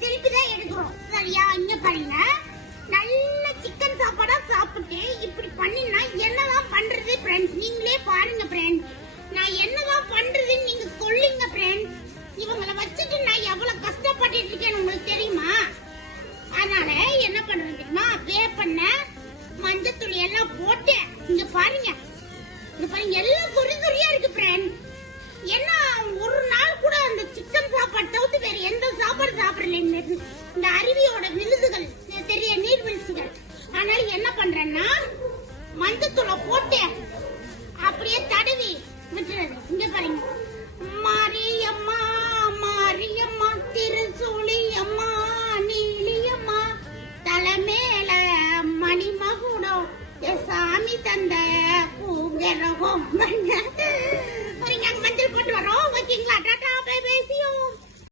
Selfie தான் எடுக்கிறோம். சரியா? இங்க பாருங்க. நல்ல சிக்கன் சாப்பாடா சாப்பிட்டு இப்படி பண்ணினா என்னதான் பண்றது ஃப்ரெண்ட்ஸ் நீங்களே பாருங்க ஃப்ரெண்ட்ஸ் நான் என்னதான் பண்றதுன்னு நீங்க சொல்லுங்க ஃப்ரெண்ட்ஸ் இவங்கள வச்சுட்டு நான் எவ்வளவு கஷ்டப்பட்டுட்டு இருக்கேன்னு உங்களுக்கு தெரியுமா? அதனால என்ன பண்றது தெரியுமா? வேப்பண்ண மஞ்சத்தூள் எல்லாம் போட்டு இங்க பாருங்க. இங்க பாருங்க இந்த அருவியோட விழுதுகள் தெரிய நீர்வீழ்ச்சிகள். அதனால என்ன பண்றேன்னா மஞ்சத்தூளை போட்டேன். அப்படியே தடவி விட்டுறது. இங்க பாருங்க. மாரியம்மா மாரியம்மா திருசூலி அம்மா நீலியம்மா தலைமேல மணிமகுடம் சாமி தந்த பூங்கரகம் பண்ண